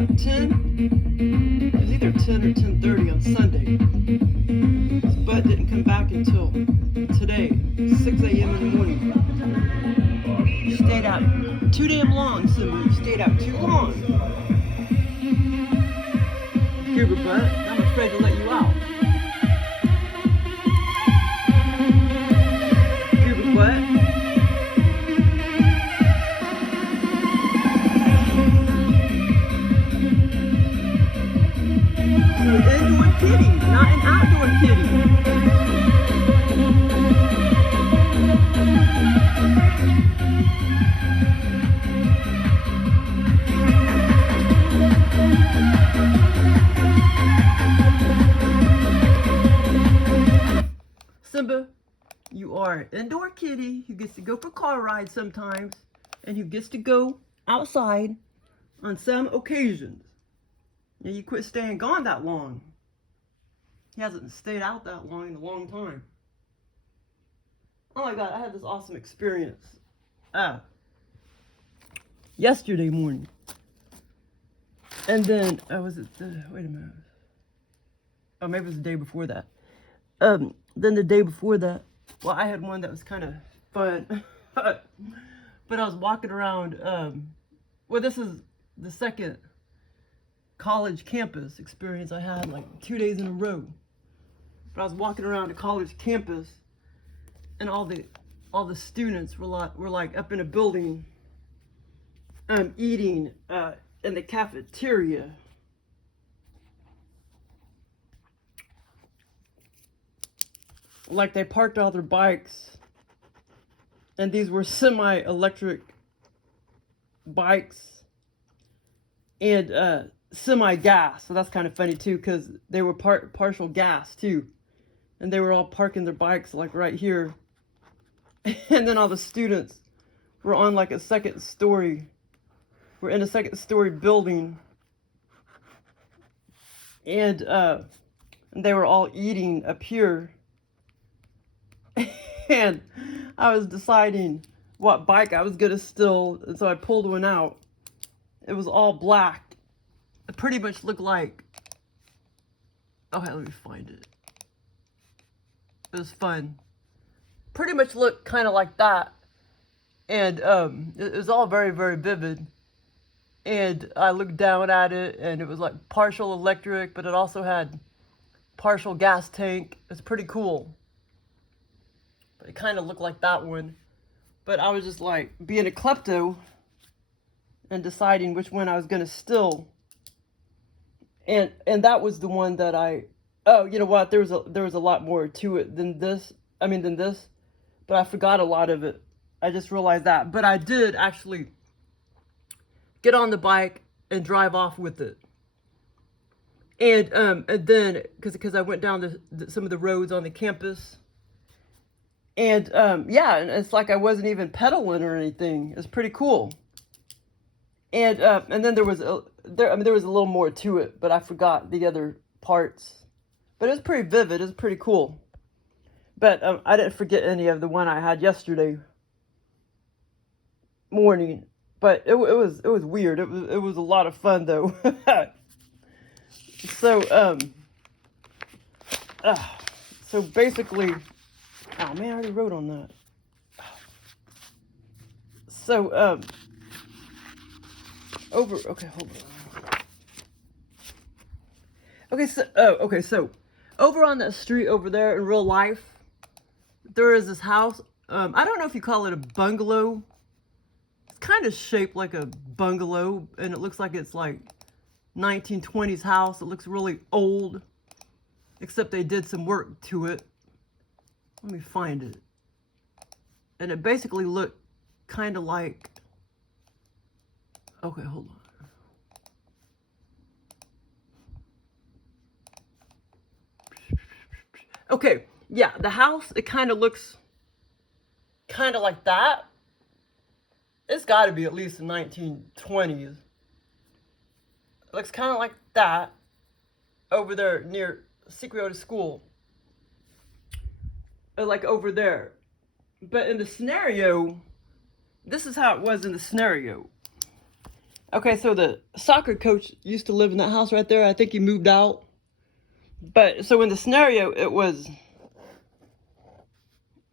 about 10. It was either 10 or 10:30 on Sunday. His butt didn't come back until today, 6 a.m. in the morning. He stayed out too damn long, Simba. He stayed out too long. Goober butt, I'm afraid to let you out. Goober butt. An indoor kitty, not an outdoor kitty. Simba, you are an indoor kitty who gets to go for car rides sometimes, and who gets to go outside on some occasions. Yeah, you quit staying gone that long. He hasn't stayed out that long in a long time. Oh my God, I had this awesome experience. Yesterday morning. And then, was it wait a minute. Oh, maybe it was the day before that. Then the day before that, well, I had one that was kind of fun. But I was walking around, well, this is the second college campus experience I had, like 2 days in a row. But I was walking around a college campus, and all the students were like up in a building, eating in the cafeteria. Like they parked all their bikes, and these were semi-electric bikes and semi-gas. So that's kind of funny too, because they were partial gas too, and they were all parking their bikes like right here. And then all the students were on like a second story. We're in a second story building, and they were all eating up here. And I was deciding what bike I was gonna steal, and so I pulled one out. It was all black. It pretty much looked like, okay, let me find it. It was fun. Pretty much looked kind of like that, and it was all very, very vivid. And I looked down at it, and it was like partial electric, but it also had partial gas tank. It's pretty cool. But it kind of looked like that one. But I was just like being a klepto and deciding which one I was gonna steal. And that was the one that oh, you know what? There was a lot more to it than this. But I forgot a lot of it. I just realized that. But I did actually get on the bike and drive off with it. And then because I went down some of the roads on the campus. And yeah, and it's like I wasn't even pedaling or anything. It's pretty cool. And then there was a little more to it, but I forgot the other parts. But it was pretty vivid. It was pretty cool. But I didn't forget any of the one I had yesterday morning. But it was weird. It was a lot of fun though. So basically, oh man, I already wrote on that. So okay, hold on. Okay, so over on that street over there in real life, there is this house. I don't know if you call it a bungalow. It's kind of shaped like a bungalow, and it looks like it's like 1920s house. It looks really old, except they did some work to it. Let me find it. And it basically looked kind of like, okay, hold on. Okay, yeah, the house, it kind of looks kind of like that. It's got to be at least the 1920s. It looks kind of like that over there near Secretary School. Like over there. But in the scenario, this is how it was in the scenario. Okay, so the soccer coach used to live in that house right there. I think he moved out. But so in the scenario, it was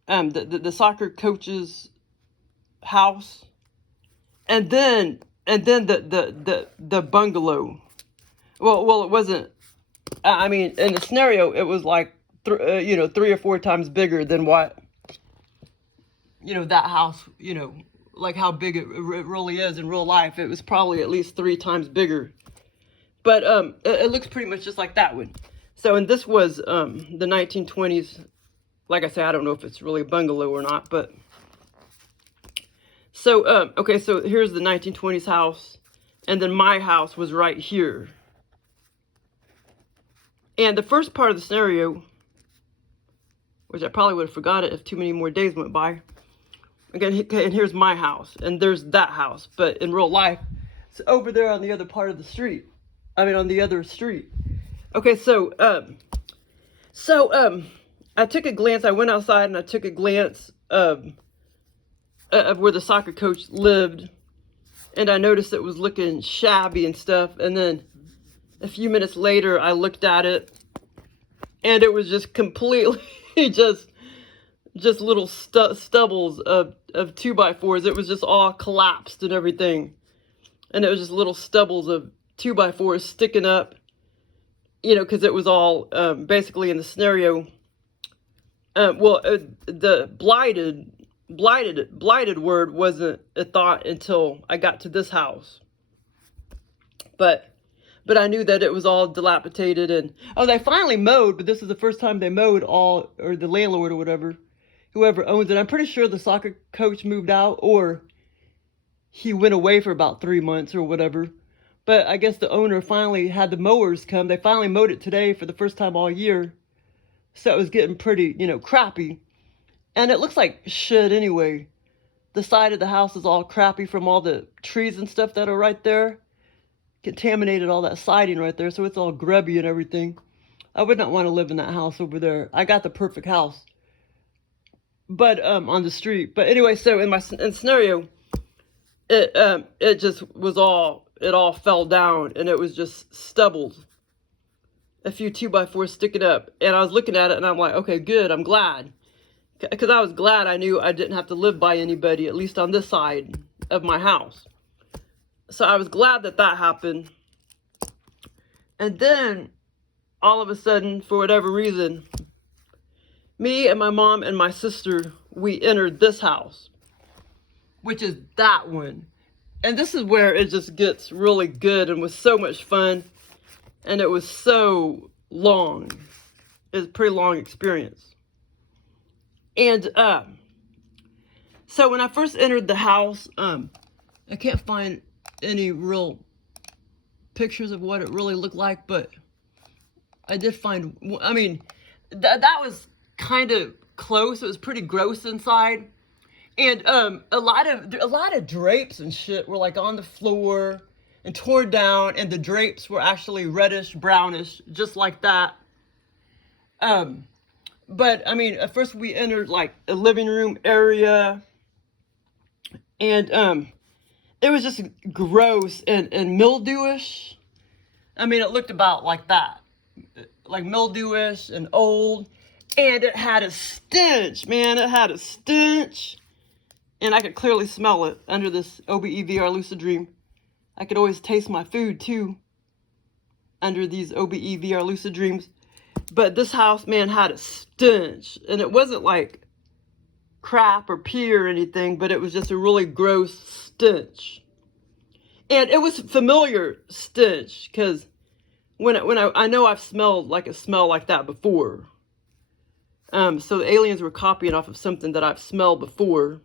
the soccer coach's house, and then the bungalow. Well, it wasn't. I mean, in the scenario, it was like 3 or 4 times bigger than what that house. Like how big it really is in real life. It was probably at least 3 times bigger. But it looks pretty much just like that one. So, and this was the 1920s. Like I said, I don't know if it's really a bungalow or not, but so okay, so here's the 1920s house, and then my house was right here. And the first part of the scenario, which I probably would have forgot it if too many more days went by. Again, and here's my house, and there's that house, but in real life, it's over there on the other part of the street. I mean, on the other street. Okay, so I took a glance. I went outside and I took a glance of where the soccer coach lived, and I noticed it was looking shabby and stuff. And then a few minutes later, I looked at it, and it was just completely just little stubbles of 2x4s. It was just all collapsed and everything, and it was just little stubbles of 2x4s sticking up. Because it was all basically in the scenario. The blighted word wasn't a thought until I got to this house. But I knew that it was all dilapidated, and they finally mowed, but this is the first time they mowed all, or the landlord or whatever, whoever owns it. I'm pretty sure the soccer coach moved out, or he went away for about 3 months or whatever. But I guess the owner finally had the mowers come. They finally mowed it today for the first time all year. So it was getting pretty, crappy. And it looks like shit anyway. The side of the house is all crappy from all the trees and stuff that are right there. Contaminated all that siding right there, so it's all grubby and everything. I would not want to live in that house over there. I got the perfect house. But on the street. But anyway, so in scenario, it just was it all fell down, and it was just stubbled. A few 2x4s sticking up. And I was looking at it, and I'm like, okay, good, I'm glad. Because I was glad I knew I didn't have to live by anybody, at least on this side of my house. So I was glad that happened. And then, all of a sudden, for whatever reason, me and my mom and my sister, we entered this house, which is that one. And this is where it just gets really good and was so much fun. And it was so long. It was a pretty long experience. And so when I first entered the house, I can't find any real pictures of what it really looked like, but I did find, I mean, that was kind of close. It was pretty gross inside. And a lot of drapes and shit were like on the floor and torn down, and the drapes were actually reddish, brownish, just like that. But I mean, at first we entered like a living room area, and it was just gross and mildewish. I mean, it looked about like that, like mildewish and old, and it had a stench, man. It had a stench. And I could clearly smell it under this OBE VR Lucid Dream. I could always taste my food too under these OBE VR Lucid Dreams. But this house, man, had a stench. And it wasn't like crap or pee or anything, but it was just a really gross stench. And it was familiar stench, because when I know I've smelled like a smell like that before. So the aliens were copying off of something that I've smelled before.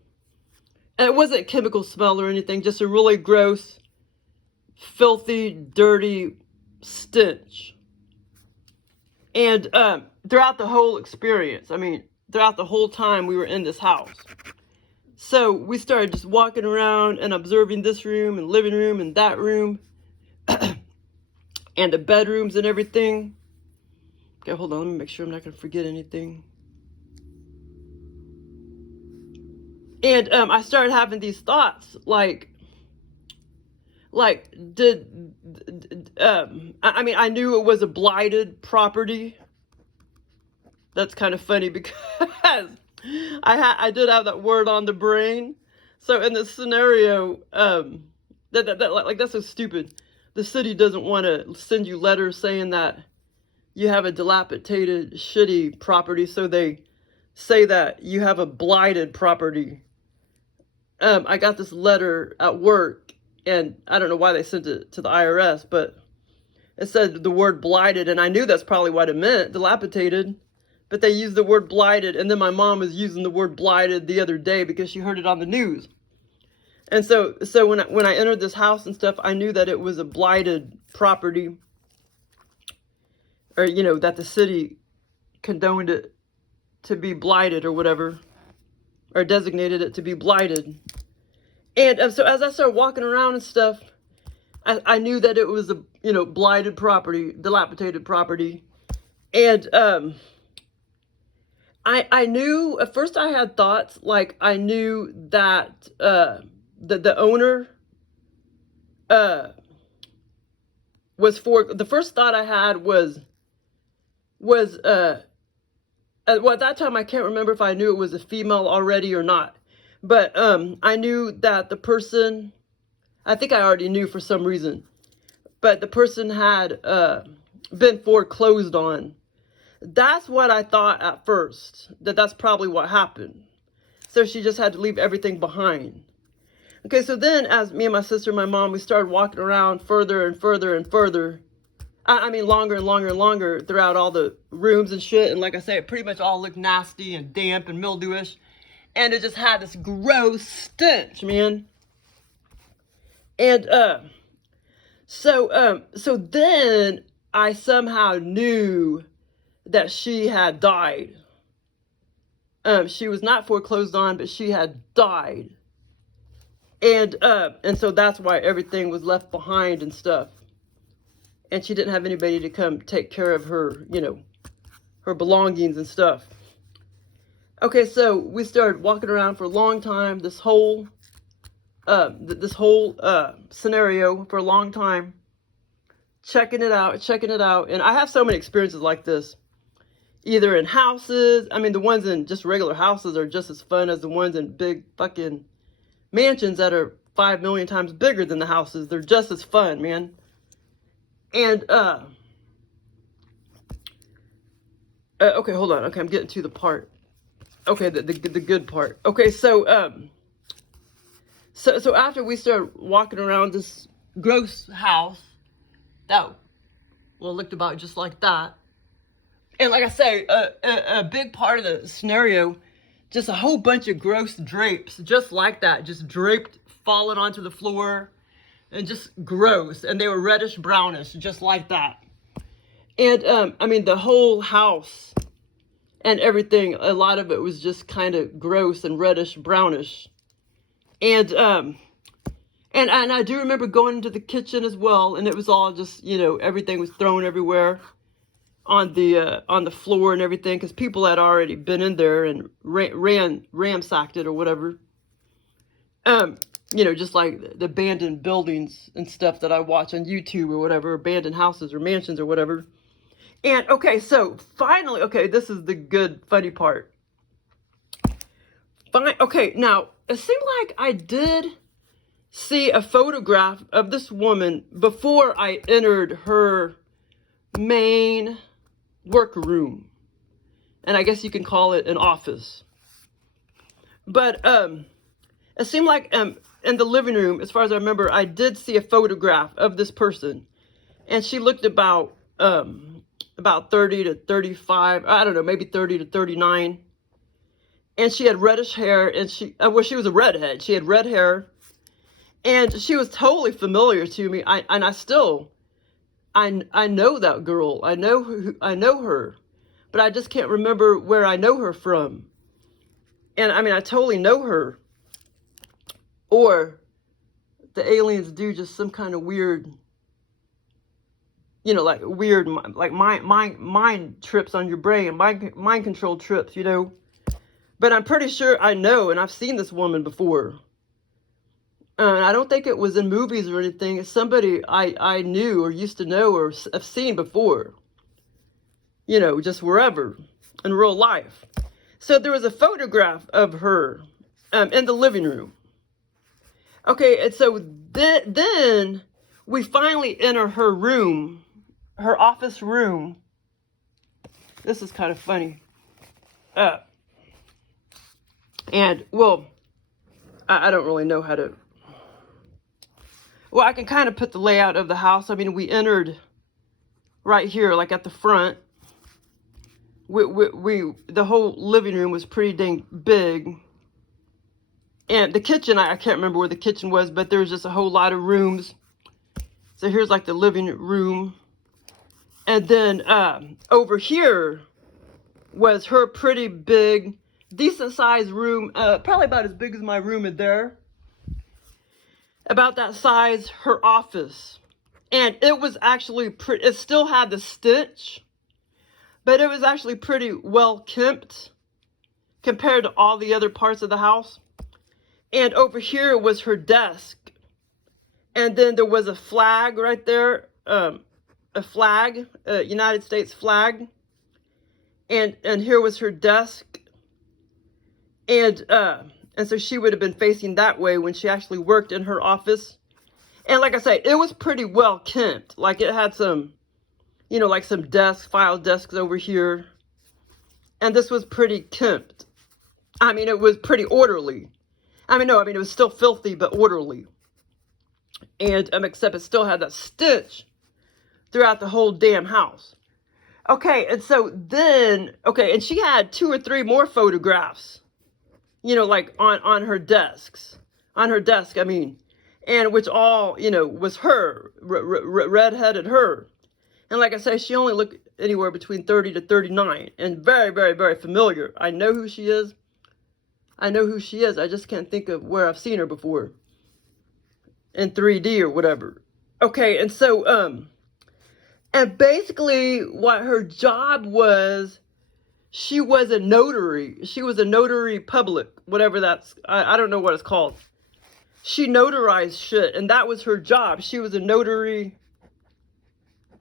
And it wasn't a chemical smell or anything, just a really gross, filthy, dirty stench. And throughout the whole experience, I mean, throughout the whole time we were in this house. So we started just walking around and observing this room and living room and that room. And the bedrooms and everything. Okay, hold on, let me make sure I'm not going to forget anything. And I started having these thoughts, like Like, I mean, I knew it was a blighted property. That's kind of funny because I did have that word on the brain. So in this scenario, like, that's so stupid. The city doesn't want to send you letters saying that you have a dilapidated, shitty property, so they say that you have a blighted property. I got this letter at work, and I don't know why they sent it to the IRS, but it said the word blighted, and I knew that's probably what it meant, dilapidated, but they used the word blighted, and then my mom was using the word blighted the other day because she heard it on the news. And so when I entered this house and stuff, I knew that it was a blighted property, or, you know, that the city condoned it to be blighted or whatever, or designated it to be blighted. And so as I started walking around and stuff, I knew that it was a, you know, blighted property, dilapidated property. And I knew, at first I had thoughts, like I knew that the owner was for, the first thought I had was well, at that time I can't remember if I knew it was a female already or not, but I knew that the person, I think I already knew for some reason, but the person had been foreclosed on. That's what I thought at first, that's probably what happened. So she just had to leave everything behind. Okay, so then as me and my sister and my mom, we started walking around further and further and further. I mean, longer and longer and longer throughout all the rooms and shit. And like I say, it pretty much all looked nasty and damp and mildewish. And it just had this gross stench, man. And so then I somehow knew that she had died. She was not foreclosed on, but she had died. And so that's why everything was left behind and stuff. And she didn't have anybody to come take care of her, you know, her belongings and stuff. Okay, so we started walking around for a long time, this whole scenario for a long time, checking it out. And I have so many experiences like this, either in houses. I mean, the ones in just regular houses are just as fun as the ones in big fucking mansions that are 5 million times bigger than the houses. They're just as fun, man. And, okay, hold on. Okay, I'm getting to the part. Okay, the good part. Okay, so after we started walking around this gross house, that, well, looked about just like that. And like I say, a big part of the scenario, just a whole bunch of gross drapes, just like that, just draped, falling onto the floor. And just gross, and they were reddish brownish, just like that. And I mean, the whole house and everything, a lot of it was just kind of gross and reddish brownish. And I do remember going into the kitchen as well, and it was all just, you know, everything was thrown everywhere on the floor and everything, because people had already been in there and ransacked it or whatever. You know, just like the abandoned buildings and stuff that I watch on YouTube or whatever, abandoned houses or mansions or whatever. And okay, so finally, okay, this is the good, funny part. Okay, now, it seemed like I did see a photograph of this woman before I entered her main workroom. And I guess you can call it an office. But, it seemed like, in the living room, as far as I remember, I did see a photograph of this person, and she looked about 30 to 35, I don't know, maybe 30 to 39, and she had reddish hair, and she was a redhead. She had red hair, and she was totally familiar to me. I know that girl. I know her, but I just can't remember where I know her from. And I mean, I totally know her. Or the aliens do just some kind of weird, you know, like weird, like mind trips on your brain, mind control trips, you know. But I'm pretty sure I know, and I've seen this woman before. And I don't think it was in movies or anything. It's somebody I knew or used to know or have seen before. You know, just wherever in real life. So there was a photograph of her in the living room. Okay, and so then we finally enter her room, her office room. This is kind of funny. And, well, I don't really know how to... Well, I can kind of put the layout of the house. I mean, we entered right here, like at the front. The whole living room was pretty dang big. And the kitchen, I can't remember where the kitchen was, but there was just a whole lot of rooms. So here's like the living room. And then over here was her pretty big, decent sized room, probably about as big as my room in there. About that size, her office. And it was actually pretty, it still had the stench, but it was actually pretty well kept compared to all the other parts of the house. And over here was her desk. And then there was a flag right there, a flag, a United States flag. And here was her desk. And so she would have been facing that way when she actually worked in her office. And like I say, it was pretty well kept. Like it had some, you know, like some desks, file desks over here. And this was pretty kept. I mean, it was pretty orderly. It was still filthy, but orderly. And except it still had that stench throughout the whole damn house. Okay, and so then, okay, and she had 2 or 3 more photographs, you know, like on her desks. On her desk, I mean. And which all, you know, was her, red-headed her. And like I say, she only looked anywhere between 30 to 39. And very, very, very familiar. I know who she is. I know who she is. I just can't think of where I've seen her before. In 3D or whatever. Okay, and so, and basically what her job was, she was a notary. She was a notary public, whatever that's, I don't know what it's called. She notarized shit, and that was her job. She was a notary,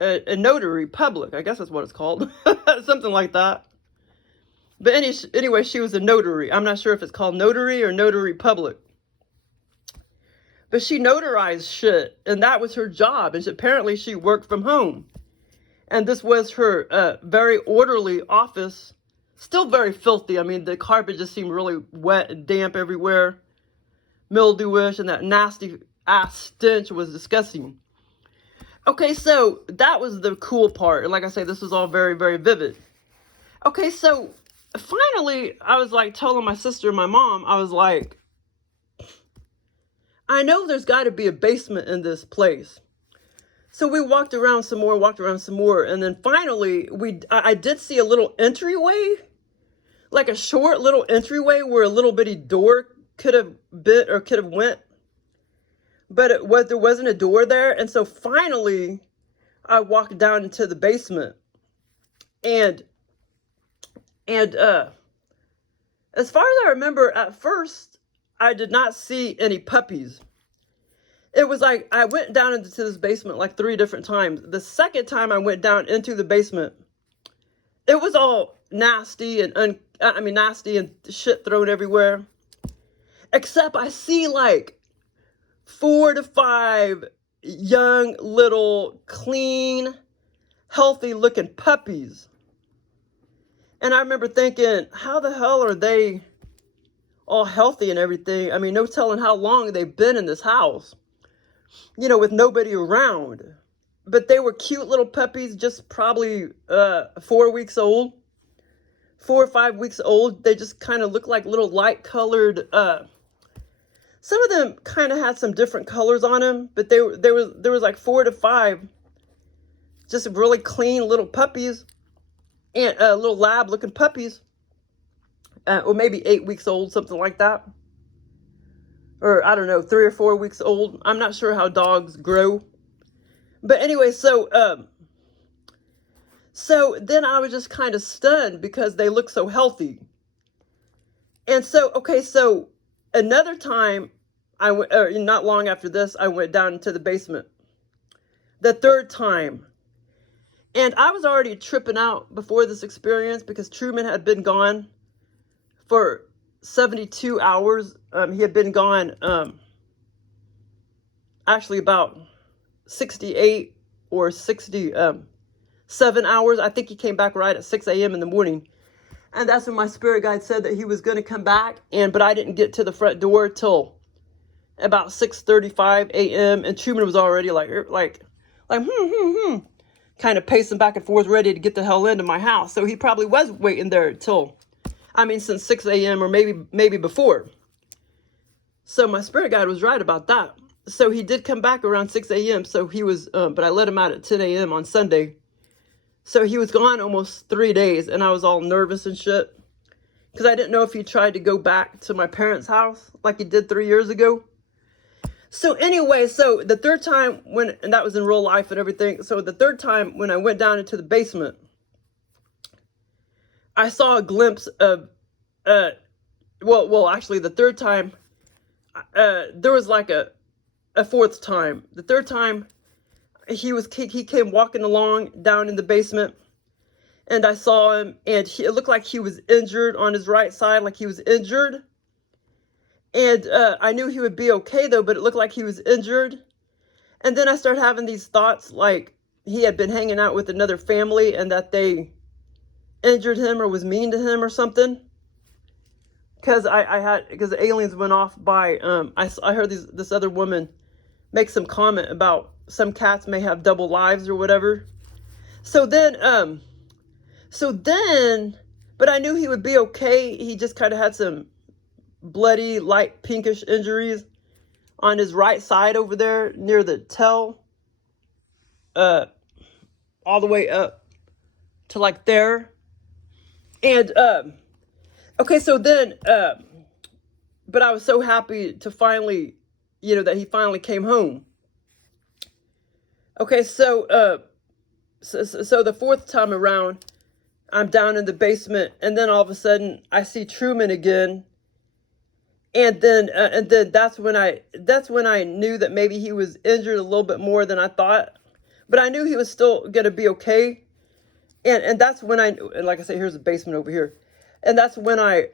a notary public. I guess that's what it's called. Something like that. But anyway, she was a notary. I'm not sure if it's called notary or notary public. But she notarized shit, and that was her job. And apparently she worked from home. And this was her very orderly office. Still very filthy. I mean, the carpet just seemed really wet and damp everywhere. Mildewish, and that nasty ass stench was disgusting. Okay, so that was the cool part. And like I say, this was all very, very vivid. Okay, so finally, I was like telling my sister and my mom, I was like, I know there's got to be a basement in this place. So we walked around some more, and then finally, I did see a little entryway, like a short little entryway where a little bitty door could have bit or could have went, but there wasn't a door there. And so finally I walked down into the basement, and as far as I remember, at first I did not see any puppies. It was like I went down into this basement like 3 different times. The second time I went down into the basement, it was all nasty and nasty and shit thrown everywhere. Except I see like 4 to 5 young, little, clean, healthy looking puppies. And I remember thinking, how the hell are they all healthy and everything? I mean, no telling how long they've been in this house, you know, with nobody around. But they were cute little puppies, just probably 4 weeks old, 4 or 5 weeks old. They just kind of looked like little light colored, some of them kind of had some different colors on them, but there was like 4 to 5 just really clean little puppies, and little lab looking puppies, or maybe 8 weeks old, something like that. Or I don't know, 3 or 4 weeks old. I'm not sure how dogs grow. But anyway, so then I was just kind of stunned because they look so healthy. And so, okay, so another time, not long after this, I went down into the basement. The third time. And I was already tripping out before this experience because Truman had been gone for 72 hours. He had been gone actually about 68 or 67 hours. I think he came back right at 6 a.m. in the morning. And that's when my spirit guide said that he was going to come back. But I didn't get to the front door till about 6:35 a.m. And Truman was already kind of pacing back and forth, ready to get the hell into my house. So he probably was waiting there till, since 6 a.m. or maybe before. So my spirit guide was right about that. So he did come back around 6 a.m. So he was, but I let him out at 10 a.m. on Sunday. So he was gone almost 3 days, and I was all nervous and shit. Because I didn't know if he tried to go back to my parents' house like he did 3 years ago. So anyway, so the third time and that was in real life and everything. So the third time when I went down into the basement, I saw a glimpse of, actually the third time, there was like a fourth time. The third time, he came walking along down in the basement, and I saw him, and it looked like he was injured on his right side, like he was injured. And I knew he would be okay, though, but it looked like he was injured. And then I started having these thoughts like he had been hanging out with another family and that they injured him or was mean to him or something. Because because the aliens went off by, I heard this other woman make some comment about some cats may have double lives or whatever. So then, but I knew he would be okay. He just kind of had some bloody, light pinkish injuries on his right side over there near the tail, all the way up to like there. And, okay, so then, but I was so happy to finally, that he finally came home. Okay, so the fourth time around, I'm down in the basement, and then all of a sudden I see Truman again. And then that's when I knew that maybe he was injured a little bit more than I thought, but I knew he was still gonna be okay. And that's when and like I said, here's the basement over here, and that's when I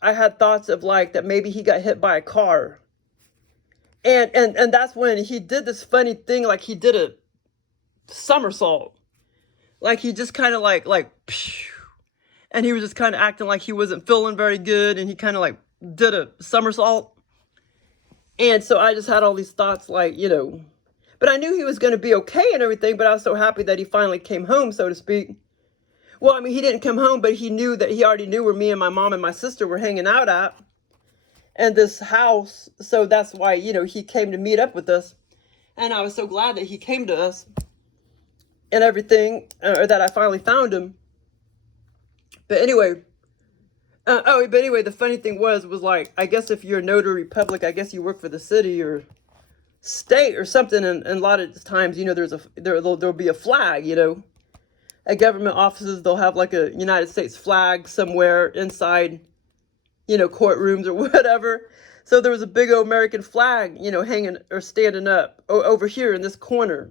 had thoughts of like that maybe he got hit by a car, and that's when he did this funny thing, like he did a somersault, like he just kind of like and he was just kind of acting like he wasn't feeling very good, and he kind of like did a somersault. And so I just had all these thoughts like, but I knew he was going to be okay and everything, but I was so happy that he finally came home, so to speak. Well, he didn't come home, but he already knew where me and my mom and my sister were hanging out at, and this house. So that's why, he came to meet up with us. And I was so glad that he came to us and everything, or that I finally found him. But anyway, the funny thing was like, I guess if you're a notary public, I guess you work for the city or state or something. And a lot of times, there'll be a flag, at government offices, they'll have like a United States flag somewhere inside, courtrooms or whatever. So there was a big old American flag, hanging or standing up over here in this corner.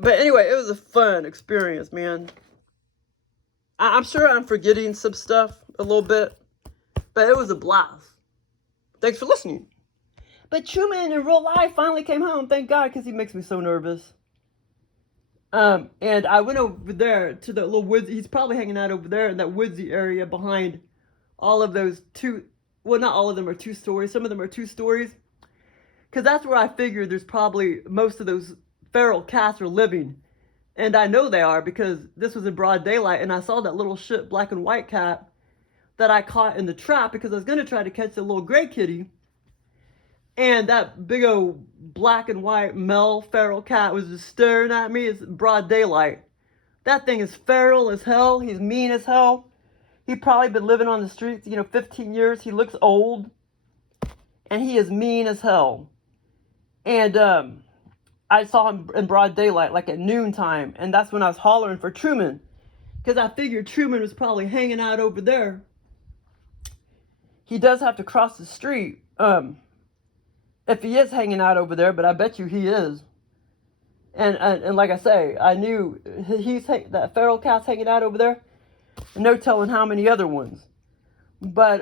But anyway, it was a fun experience, man. I'm sure I'm forgetting some stuff a little bit, but it was a blast. Thanks for listening. But Truman in real life finally came home, thank God, because he makes me so nervous. And I went over there to the little woods. He's probably hanging out over there in that woodsy area behind all of those not all of them are 2 stories. Some of them are 2 stories. Because that's where I figured there's probably most of those feral cats are living. And I know they are because this was in broad daylight, and I saw that little shit black and white cat that I caught in the trap because I was going to try to catch the little gray kitty. And that big old black and white male feral cat was just staring at me. It's broad daylight. That thing is feral as hell. He's mean as hell. He probably been living on the streets, 15 years. He looks old. And he is mean as hell. And I saw him in broad daylight, like at noontime. And that's when I was hollering for Truman. Because I figured Truman was probably hanging out over there. he does have to cross the street. If he is hanging out over there, but I bet you he is. And like I say, I knew that feral cat's hanging out over there, and no telling how many other ones. But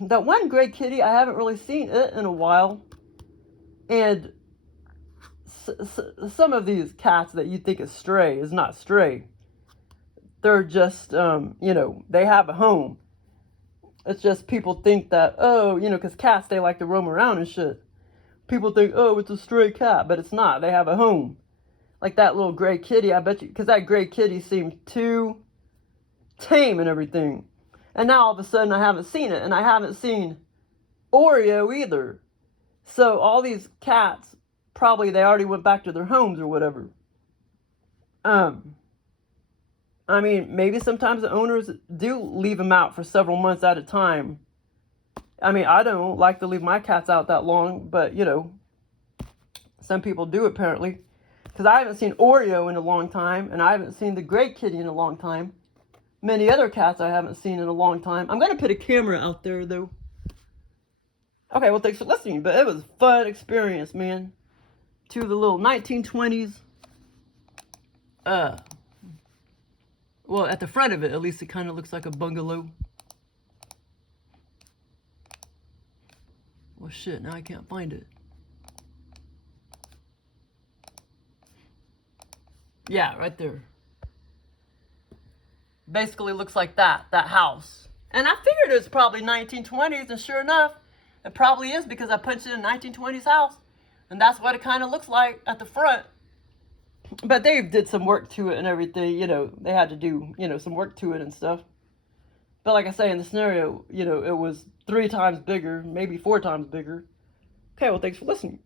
that one gray kitty, I haven't really seen it in a while. And some of these cats that you think is stray is not stray. They're just, you know, they have a home. It's just people think that, oh, you know, because cats, they like to roam around and shit. People think, oh, it's a stray cat, but it's not. They have a home. Like that little gray kitty, I bet you, because that gray kitty seemed too tame and everything. And now all of a sudden I haven't seen it, and I haven't seen Oreo either. So all these cats, probably they already went back to their homes or whatever. I mean, maybe sometimes the owners do leave them out for several months at a time. I mean, I don't like to leave my cats out that long, but, you know, some people do apparently. Because I haven't seen Oreo in a long time, and I haven't seen the gray kitty in a long time. Many other cats I haven't seen in a long time. I'm going to put a camera out there, though. Okay, well, thanks for listening, but it was a fun experience, man. To the little 1920s. Well, at the front of it, at least, it kind of looks like a bungalow. Well, shit, now I can't find it. Yeah, right there. Basically looks like that house. And I figured it was probably 1920s, and sure enough, it probably is, because I punched in a 1920s house. And that's what it kind of looks like at the front. But they did some work to it and everything, you know, they had to do, you know, some work to it and stuff. But like I say, in the scenario, you know, it was 3 times bigger, maybe 4 times bigger. Okay, well, thanks for listening.